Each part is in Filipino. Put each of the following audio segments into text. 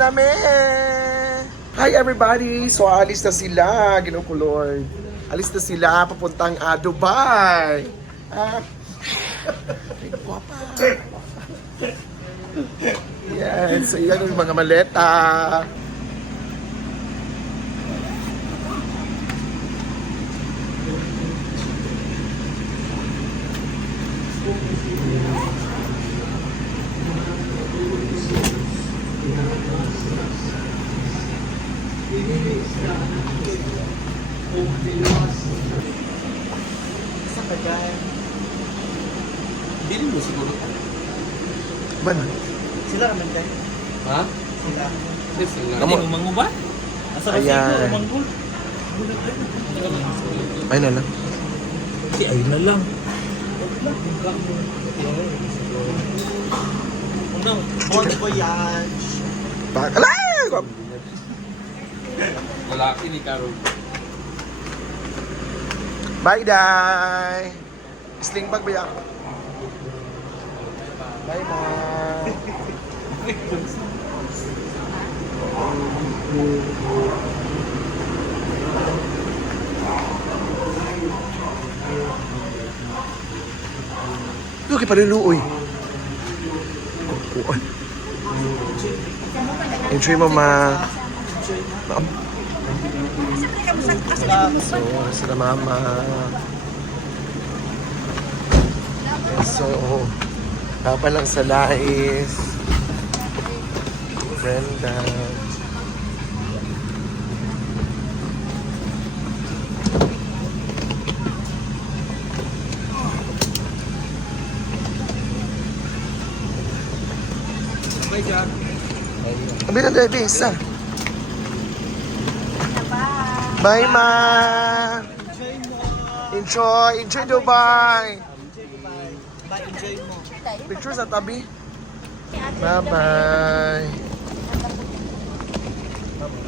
namin! Hi everybody! So alis na sila, Ginoo ko Lord. Alis na sila papuntang Dubai. Ay, guwapa. Yan, so yan yung mga maleta. Isa pa dyan. Bilhin mo siguro. Ba na? Sila naman dyan. Ha? Sila. Sila. Kamu. Hindi mo manguba? Asa Ayan. kasi ko, manggol. Ay na lang. Si ay na lang. Unang, bon voyage. Alay! Lalaki ni Karo. Bye, Day! Sling bag ba yan? Bye, Ma! Lugi pa rin luoy. Enjoy mo, Ma. So, sila Mama. So, papa lang sa Lais. Brenda. Bye, Jack. Sabi na tayo, isa. Bye, Ma! Enjoy mo. Enjoy! Enjoy Dubai! Enjoy Dubai. Bye, enjoy mo. Picture sa tabi. Bye-bye!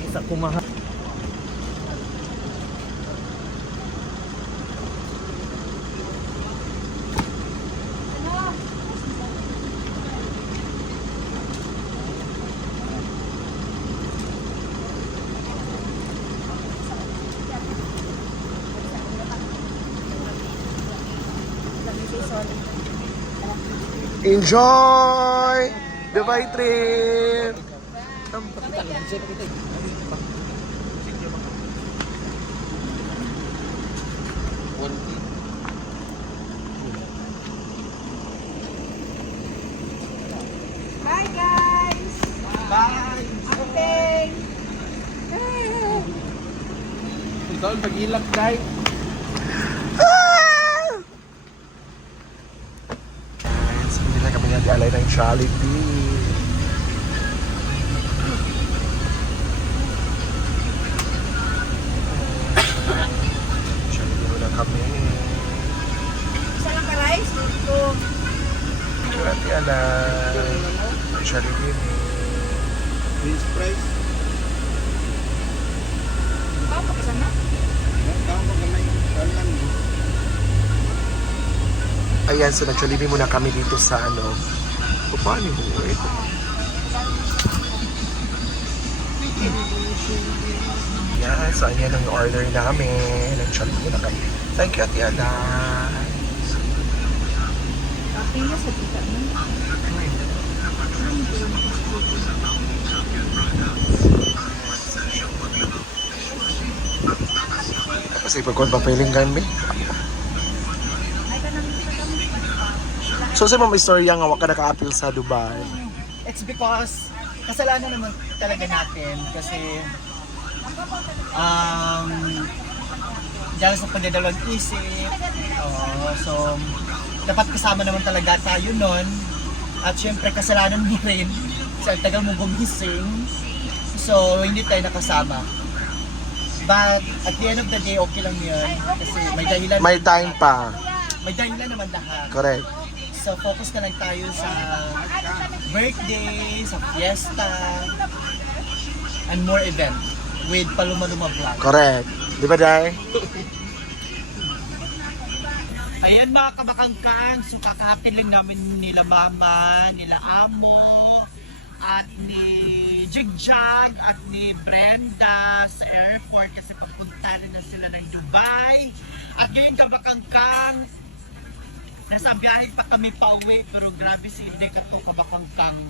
Isa kumahal. Enjoy! Dubai trip! Hi guys! Bye! Apeng! Ito, pag-ilap, Day. Guys, hindi na kami nag-alay ng Jollibee. Jollibee muna kami. Isa lang ka rice? Dito. Curati alay. Jollibee. French fries. Baka pa kasama? Tama ka may kalan. Ayan, so nag-Jollibee muna kami dito sa ano. O, paano yung wait? Yan, so ayan ang order namin. Nag-Jollibee muna kami. Thank you, Ate Ala. Apeng na sa tita mo. Kasi pagkod pa piling kami. So sa mga istorya nga waka naka-appeal sa Dubai. It's because kasalanan naman talaga natin kasi dahil sa pagdadalawang isip, so dapat kasama naman talaga tayo nun at syempre kasalanan mo rin sa tagal mo gumising, so hindi tayo nakasama. But at the end of the day, okay lang yun kasi may dahilan. May time pa. May dahilan naman lahat. Correct. So focus na lang tayo sa birthday, sa fiesta, and more event with Paluma-Luma Vlog. Correct. Di ba, Day? Ayan mga kabakangkang, so kakahapin lang namin nila mama, nila amo, at ni Jigjag at ni Brenda sa airport kasi papunta rin na sila ng Dubai. At ngayon kabakangkang, nasa biyahe pa kami pa uwi pero grabe si Inday Kato kabakangkang.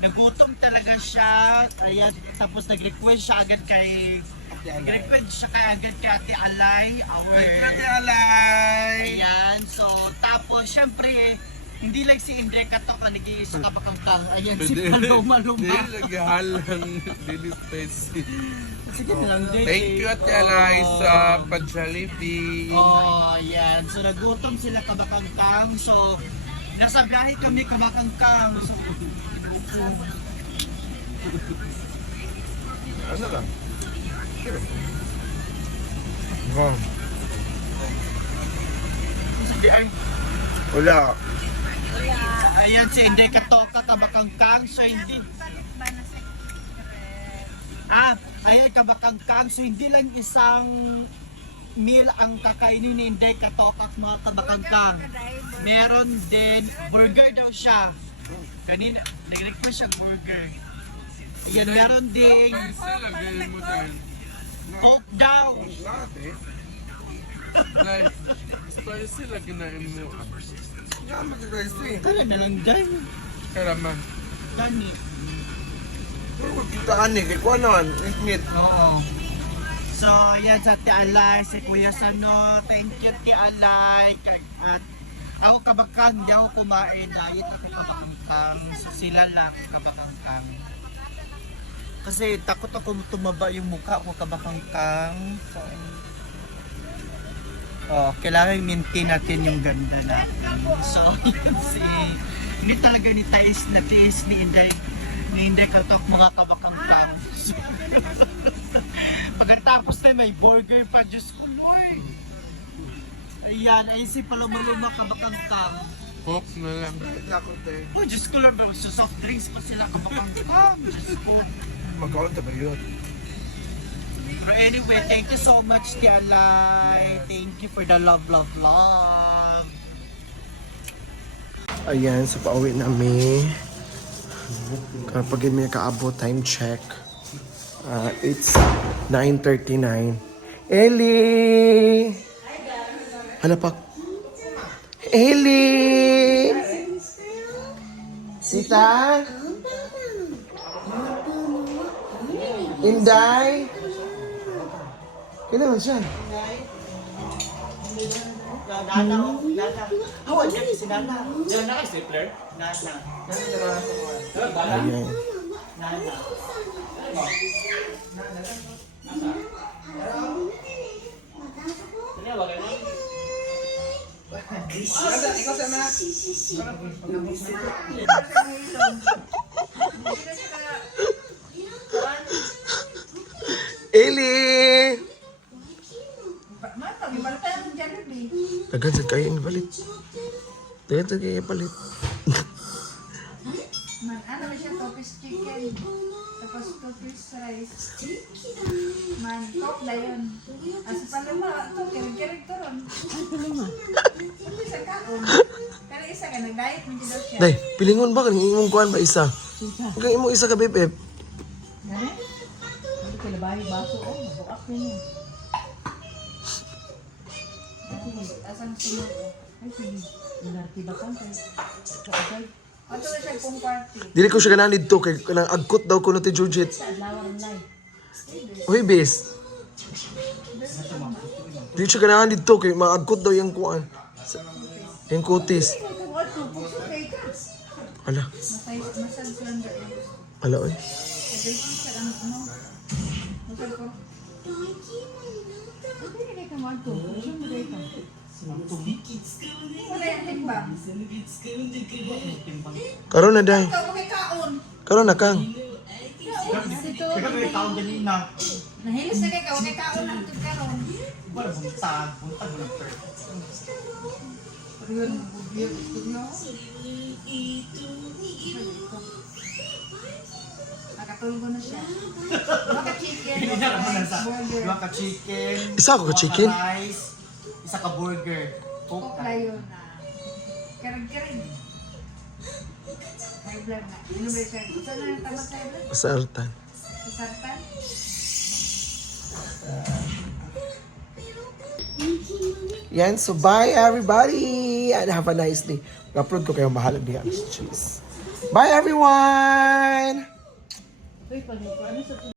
Nagutom talaga siya, ayan, tapos nag-request siya agad kay Ate Alay, Ate Alay! ayan, so tapos syempre hindi lang si Indre Kato ka nag-iisa kabakangkang, ayan si Paloma Luma. Dili naghahalang dili spicy. Sige na lang din. Thank you Ate Alay sa pag-Jollibee. Oh, yan. So nagutom sila kabakangkang. So nasa biyahe kami kabakangkang. So Ano lang? Wow. Wala. ayan si Indre Kato kabakangkang. So hindi ayan kabakangkang. So hindi lang isang meal ang kakainin ni Indre Kato at mga kabakangkang. Meron din burger daw siya. Kanina nag-request siya burger. Ayan, meron ding Sila ganyan mo din. Coke daw. Like, spicy lang kinain mo. Nga mag-spicy. Kaya na lang dyan. Karaman. Gani. Pero kung kita ani, kay kuha naman, meat. Oo. So, yan sa Ate Alay, si Kuya Sano. Thank you, Ate Alay. At ako kabakang, hindi ako kumain. Diet ako kabakangkang. So, sila lang kabakangkang. Kasi takot ako tumaba yung mukha ko kabakangkang. So, kailangan i-maintain natin yung ganda natin. So, yun si... Hindi talaga ni Thais na tiis ni Inday Katok mga kabakangkang. So, pagkatapos na may burger pa, Diyos ko Lord! Ayan, ayun si Paloma-Luma kabakangkang. Coke na lang. Lakot eh. Oh, Diyos ko Lord, so soft drinks pa sila kabakangkang. Diyos ko. Magkaon ta ba yun? But anyway, thank you so much, Tialay. Thank you for the love, love, love. Ayan, sa pauwi namin. Kapag may kaabot, time check. It's 9:39. Ellie! Hanapak. Ellie! Sita? Inday? Kailan siya? Nana, Nana. Hawa niya si Nana. Nana kay stapler? Nana. Ayan. Nana. Ellie! Mata, gimana tayo ng Jollibee? Dagan sa kayo balit. Dagan sa kayo balit. Man, ano na siya, two-piece chicken. Tapos two-piece rice. Man, coke na yun. As palama, ito, kirig-kirig to ron. Ito isa kaon. Pero isa ka, nag-diet mo daw siya. Day, pilingon ba? Kaning imong kuhan ba isa? Kung imong isa ka, Beb. Hindi ka labahin baso, oh, mabuak niya. Asang sunod, oh. Ay, sige. Nanartiba ka, kay. Ato na siya kung party. Dili ko siya ganaan dito kay kanang agkot daw ko no ti Jujit. Sa adlawan ng live. Uy, bes. Dili siya ganaan dito kay maagkot daw yung kuhan. Yung kutis. Ala, Masal slender. ala oy. Nag-repeat sa ano, masal ko. Hindi na ka magto. Siya mo dito. Wala yung timbang. Karon na day. Ikaw, okay kaon. Karon na kang. Dito. Teka, may taon din na. Nahilis na kayo, okay kaon na ito karon. Wala buntag mo lang per. Yun, bubiyag. Nakatulgo na siya. Baka chicken, burger. Dua ka chicken. Isa ako ka chicken? Dua ka rice. Isa ka burger. Coke Coke ka. na yun. Karag-karag. High blood na. Inom ba siya? Saan na yung tamang high blood? Sartan. Sa sartan? Yan, so bye everybody and have a nice day. Upload ko kayo mahalag niya ang cheese. Bye everyone! Uy, pag ano sa